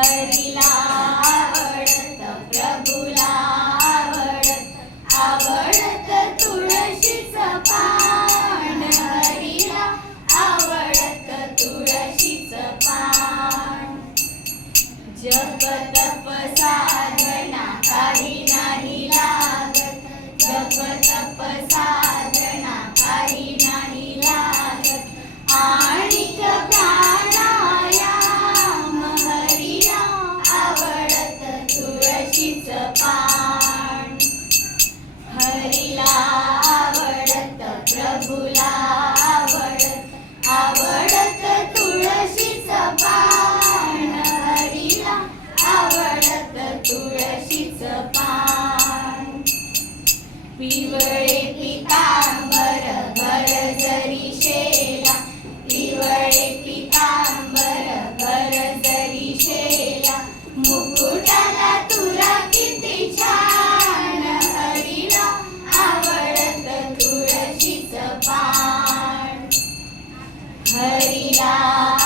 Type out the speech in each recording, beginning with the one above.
हरीला आवडत प्रभूला आवडत आवडत तुळशीचं पान हरीला आवडत तुळशीचं पान जप तप साधना काही नाही लागत जप तप साधना काही नाही लागत आणिक प्राणायाम हरीला आवडत तुळशीचं पान हरीला आवडत प्रभूला आवडत आवडत तुळशीचं पान हरीला आवडत तुळशीचं पान पिवळे पितांबर घर जरी शेला पिवळे पितांबर घर जरी शेला मुकुटाला तुला किती छान हरीला आवडत तुळशीचं पान हरीला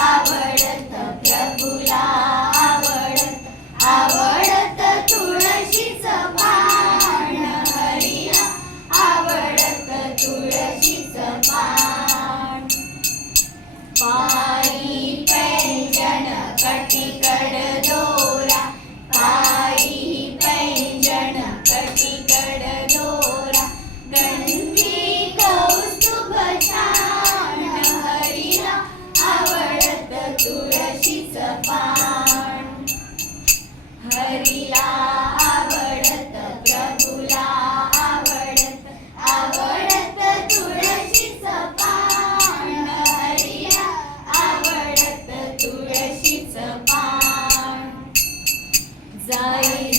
आवडत प्रभूला आवडत आवडत तुळशीचं पान हरीला आवडत तुळशीचं पान पायी पैंजण कटीकड दोरा पायी पैंजण कटीकड दोरा गंधी कौस्तुभ छान हरीला आवडत तुळशीचं पान हरीला आवडत प्रभूला आवडत आवडत तुळशीचं पान हरीला आवडत तुळशीचं पान जाई